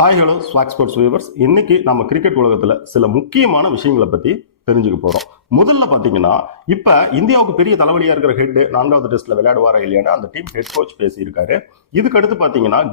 Hi hello swag sports viewers இன்னைக்கு நம்ம cricket உலகத்தில் சில முக்கியமான விஷயங்களை பற்றி தெரிஞ்சுக்க போகிறோம் முதல்ல பார்த்தீங்கன்னா இப்போ இந்தியாவுக்கு பெரிய தலைவலியாக இருக்கிற ஹெட் நான்காவது டெஸ்ட்ல விளையாடுவாரா இல்லையான்னு அந்த டீம் ஹெட் கோச் பேசியிருக்காரு. இதுக்கு அடுத்து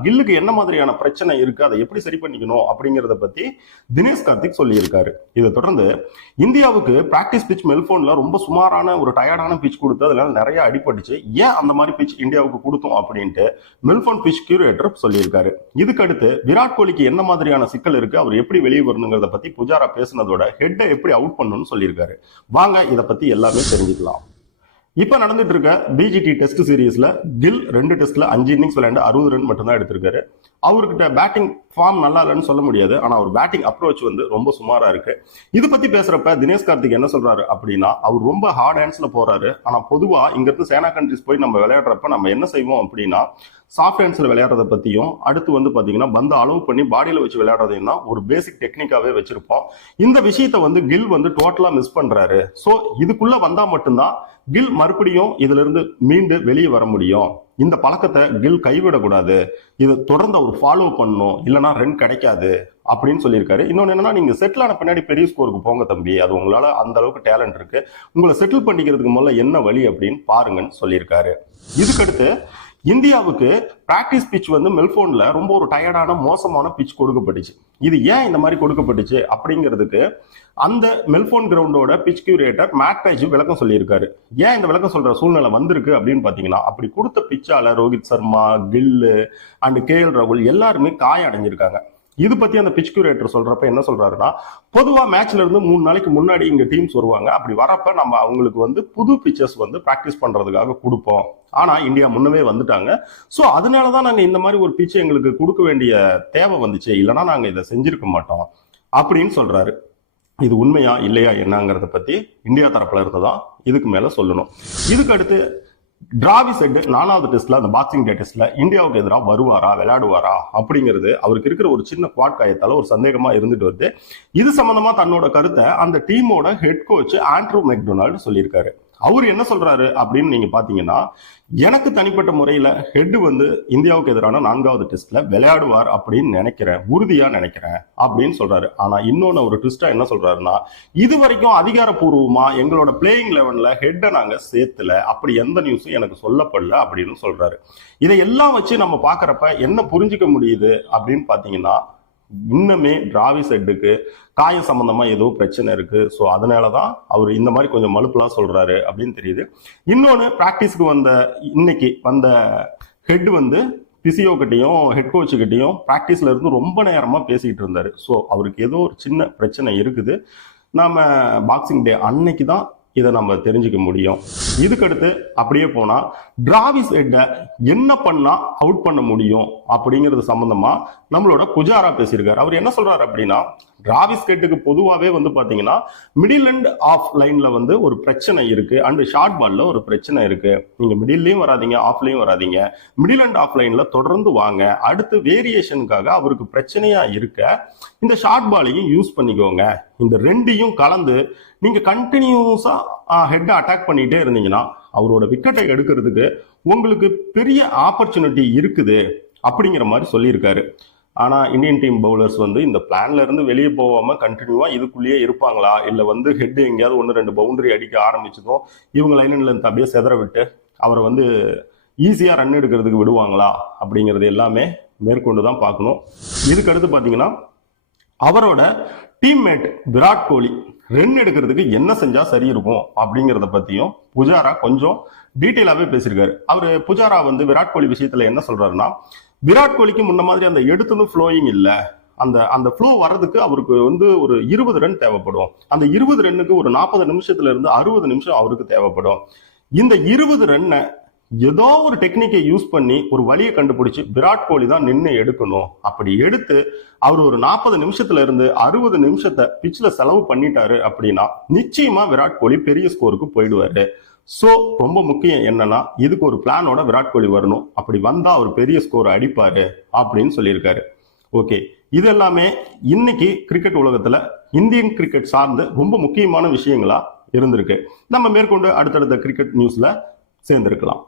கில்லுக்கு என்ன மாதிரியான பிரச்சனை இருக்கு அதை எப்படி சரி பண்ணிக்கணும் அப்படிங்கிறத பத்தி தினேஷ் கார்த்திக் சொல்லியிருக்காரு. இதை தொடர்ந்து இந்தியாவுக்கு பிராக்டிஸ் பிச் மெல்போன்ல ரொம்ப சுமாரான ஒரு டயர்டான பிச் கொடுத்து அதனால நிறைய அடிபட்டுச்சு. ஏன் அந்த மாதிரி பிச் இந்தியாவுக்கு கொடுத்தோம் அப்படின்ட்டு மெல்போன் பிச் கியூரேட்டர் சொல்லியிருக்காரு. இதுக்கு அடுத்து விராட் கோலிக்கு என்ன மாதிரியான சிக்கல் இருக்கு அவர் எப்படி வெளியே வரணுங்கிறத பத்தி புஜாரா பேசுனதோட ஹெட்டை எப்படி அவுட் பண்ணணும்னு சொல்லியிருக்காரு. வாங்க இதை பத்தி எல்லாமே தெரிஞ்சுக்கலாம். இப்ப நடந்துட்டு இருக்க பிஜிடி டெஸ்ட் சீரீஸ்ல கில் ரெண்டு டெஸ்ட்ல அஞ்சு இன்னிங்ஸ் விளையாண்டு அறுபது ரன் மட்டும்தான் எடுத்திருக்காரு. அவர்கிட்ட பேட்டிங் ஃபார்ம் நல்லா இல்லைன்னு சொல்ல முடியாது. ஆனால் அவர் பேட்டிங் அப்ரோச் வந்து ரொம்ப சுமாராக இருக்கு. இது பற்றி பேசுறப்ப தினேஷ் கார்த்திக் என்ன சொல்கிறாரு அப்படின்னா அவர் ரொம்ப ஹார்ட் ஹேண்ட்ஸில் போகிறாரு ஆனால் பொதுவாக இங்கேருந்து சேனா கண்ட்ரிஸ் போய் நம்ம விளையாடுறப்ப நம்ம என்ன செய்வோம் அப்படின்னா சாஃப்ட் ஹேண்ட்ஸில் விளையாடுறத பற்றியும் அடுத்து வந்து பார்த்தீங்கன்னா பந்து அளவு பண்ணி பாடியில் வச்சு விளையாடுறதையும் தான் ஒரு பேசிக் டெக்னிக்காகவே வச்சுருப்போம். இந்த விஷயத்தை வந்து கில் வந்து டோட்டலாக மிஸ் பண்ணுறாரு ஸோ இதுக்குள்ளே வந்தால் மட்டும்தான் கில் மறுபடியும் இதுலேருந்து மீண்டு வெளியே வர முடியும். இந்த பழக்கத்தை கில் கைவிடக்கூடாது. இது தொடர்ந்து அவர் ஃபாலோ பண்ணணும். இல்லைன்னா ரன் கிடைக்காது அப்படின்னு சொல்லியிருக்காரு. இன்னொன்று என்னன்னா நீங்கள் செட்டில் ஆன பின்னாடி பெரிய ஸ்கோருக்கு போங்க தம்பி. அது உங்களால் அந்த அளவுக்கு டேலண்ட் இருக்கு. உங்களை செட்டில் பண்ணிக்கிறதுக்கு முதல்ல என்ன வழி அப்படின்னு பாருங்கன்னு சொல்லியிருக்காரு. இதுக்கடுத்து இந்தியாவுக்கு பிராக்டிஸ் பிச் வந்து மெல்போன்ல ரொம்ப ஒரு டயர்டான மோசமான பிச் கொடுக்கப்பட்டுச்சு. இது ஏன் இந்த மாதிரி கொடுக்கப்பட்டுச்சு? அப்படிங்கிறதுக்கு அந்த மெல்போன் கிரவுண்டோட பிச் கியூரேட்டர் மேட் பேஜ் விளக்கம் சொல்லியிருக்காரு. ஏன் இந்த விளக்கம் சொல்ற சூழ்நிலை வந்திருக்கு அப்படின்னு பாத்தீங்கன்னா அப்படி கொடுத்த பிச்சால Rohit Sharma Gill and K L ராகுல் எல்லாருமே காயம் அடைஞ்சிருக்காங்க இது பத்தி அந்த பிச் கியூரேட்டர் சொல்றப்ப என்ன சொல்றாருன்னா பொதுவா மேட்ச்ல இருந்து மூணு நாளைக்கு முன்னாடி இங்க டீம்ஸ் வருவாங்க. அப்படி வரப்ப நம்ம அவங்களுக்கு வந்து புது பிச்சர்ஸ் வந்து பிராக்டிஸ் பண்றதுக்காக கொடுப்போம். ஆனா இந்தியா முன்னவே வந்துட்டாங்க. ஸோ அதனாலதான் நாங்க இந்த மாதிரி ஒரு பிச்சை எங்களுக்கு கொடுக்க வேண்டிய தேவை வந்துச்சு. இல்லைன்னா நாங்க இதை செஞ்சிருக்க மாட்டோம். அப்படின்னு சொல்றாரு. இது உண்மையா இல்லையா என்னங்கிறத பத்தி இந்தியா தரப்புல இருந்து தான் இதுக்கு மேல சொல்லணும். இதுக்கு அடுத்து டிராவி செட் நாலாவது டெஸ்ட்ல அந்த பாக்ஸிங் டே டெஸ்ட்ல இந்தியாவுக்கு எதிராக வருவாரா விளையாடுவாரா அப்படிங்கிறது அவருக்கு இருக்கிற ஒரு சின்ன குவாட் காயத்தால ஒரு சந்தேகமா இருந்துட்டு வருது. இது சம்பந்தமா தன்னோட கருத்தை அந்த டீமோட ஹெட் கோச் ஆண்ட்ரூ மெக்டொனால்டு சொல்லியிருக்காரு. அவர் என்ன சொல்றாரு அப்படின்னு நீங்க பாத்தீங்கன்னா எனக்கு தனிப்பட்ட முறையில ஹெட் வந்து இந்தியாவுக்கு எதிரான நான்காவது டெஸ்ட்ல விளையாடுவார் அப்படின்னு நினைக்கிறேன் உறுதியா நினைக்கிறேன் அப்படின்னு சொல்றாரு. ஆனா இன்னொன்னு ஒரு ட்விஸ்டா என்ன சொல்றாருன்னா இது வரைக்கும் அதிகாரப்பூர்வமா எங்களோட பிளேயிங் லெவன்ல ஹெட்டை நாங்க சேர்த்துல அப்படி எந்த நியூஸும் எனக்கு சொல்லப்படல அப்படின்னு சொல்றாரு. இதை எல்லாம் வச்சு நம்ம பாக்குறப்ப என்ன புரிஞ்சுக்க முடியுது அப்படின்னு பாத்தீங்கன்னா இன்னுமே டிராவி செட்டுக்கு காயம் சம்பந்தமா ஏதோ பிரச்சனை இருக்கு. ஸோ அதனாலதான் அவர் இந்த மாதிரி கொஞ்சம் மலுப்புலாம் சொல்றாரு அப்படின்னு தெரியுது. இன்னொன்று ப்ராக்டிஸ்க்கு வந்த இன்னைக்கு வந்த ஹெட் வந்து பிசியோ கிட்டையும் ஹெட் கோச்சு கிட்டையும் ப்ராக்டிஸ்ல இருந்து ரொம்ப நேரமா பேசிக்கிட்டு இருந்தாரு. ஸோ அவருக்கு ஏதோ ஒரு சின்ன பிரச்சனை இருக்குது. நாம பாக்ஸிங் டே அன்னைக்கு தான் இதை நம்ம தெரிஞ்சுக்க முடியும். இதுக்கடுத்து அப்படியே போனால் டிராவிஸ் ஹெட்டை என்ன பண்ணால் அவுட் பண்ண முடியும் அப்படிங்கிறது சம்மந்தமாக நம்மளோட புஜாரா பேசியிருக்காரு. அவர் என்ன சொல்கிறார் அப்படின்னா டிராவிஸ் கேட்டுக்கு பொதுவாகவே வந்து பார்த்தீங்கன்னா மிடில் அண்ட் ஆஃப் லைனில் வந்து ஒரு பிரச்சனை இருக்குது அண்டு ஷார்ட் பால்ல ஒரு பிரச்சனை இருக்குது நீங்கள் மிடில்லையும் வராதீங்க ஆஃப்லையும் வராதீங்க. மிடில் அண்ட் ஆஃப் லைனில் தொடர்ந்து வாங்க. அடுத்து வேரியேஷனுக்காக அவருக்கு பிரச்சனையாக இருக்க இந்த ஷார்ட் பாலையும் யூஸ் பண்ணிக்கோங்க. இந்த ரெண்டையும் கலந்து நீங்கள் கண்டினியூஸாக ஹெட்டை அட்டாக் பண்ணிகிட்டே இருந்தீங்கன்னா அவரோட விக்கெட்டை எடுக்கிறதுக்கு உங்களுக்கு பெரிய ஆப்பர்ச்சுனிட்டி இருக்குது. அப்படிங்கிற மாதிரி சொல்லியிருக்காரு. ஆனால் இந்தியன் டீம் பவுலர்ஸ் வந்து இந்த பிளான்ல இருந்து வெளியே போகாம கண்டினியூவா இதுக்குள்ளேயே இருப்பாங்களா? இல்லை வந்து ஹெட் எங்கேயாவது ஒன்று ரெண்டு பவுண்டரி அடிக்க ஆரம்பிச்சதும் இவங்க லைனில் இருந்து அப்படியே செதற விட்டு அவரை வந்து ஈஸியாக ரன் எடுக்கிறதுக்கு விடுவாங்களா? அப்படிங்கிறது எல்லாமே மேற்கொண்டு தான் பார்க்கணும். இதுக்கு அடுத்து பார்த்தீங்கன்னா அவரோட டீம்மேட் விராட் கோலி ரன் எடுக்கிறதுக்கு என்ன செஞ்சா சரி இருக்கும் அப்படிங்கிறத பத்தியும் புஜாரா கொஞ்சம் டீட்டெயிலாகவே பேசியிருக்காரு. அவர் புஜாரா வந்து விராட் கோலி விஷயத்துல என்ன சொல்றாருன்னா விராட் கோலிக்கு முன்ன மாதிரி அந்த எடுத்துன்னு ஃப்ளோயிங் இல்லை. அந்த அந்த ஃப்ளோ வர்றதுக்கு அவருக்கு வந்து ஒரு இருபது ரன் தேவைப்படும். அந்த இருபது ரன்னுக்கு ஒரு நாற்பது நிமிஷத்துல இருந்து அறுபது நிமிஷம் அவருக்கு தேவைப்படும். இந்த இருபது ரன்னை ஏதோ ஒரு டெக்னிக்கை யூஸ் பண்ணி ஒரு வழியை கண்டுபிடிச்சு விராட் கோலி தான் நின்று எடுக்கணும். அப்படி எடுத்து அவர் ஒரு நாற்பது நிமிஷத்துல இருந்து அறுபது நிமிஷத்தை பிச்சில் செலவு பண்ணிட்டாரு அப்படின்னா நிச்சயமா விராட் கோலி பெரிய ஸ்கோருக்கு போயிடுவாரு. ஸோ ரொம்ப முக்கியம் என்னன்னா இதுக்கு ஒரு பிளானோட விராட் கோலி வரணும். அப்படி வந்தால் அவர் பெரிய ஸ்கோர் அடிப்பார் அப்படின்னு சொல்லியிருக்காரு. ஓகே இது எல்லாமே இன்னைக்கு கிரிக்கெட் உலகத்தில் இந்தியன் கிரிக்கெட் சார்ந்து ரொம்ப முக்கியமான விஷயங்களா இருந்திருக்கு. நம்ம மேற்கொண்டு அடுத்தடுத்த கிரிக்கெட் நியூஸில் சேர்ந்திருக்கலாம்.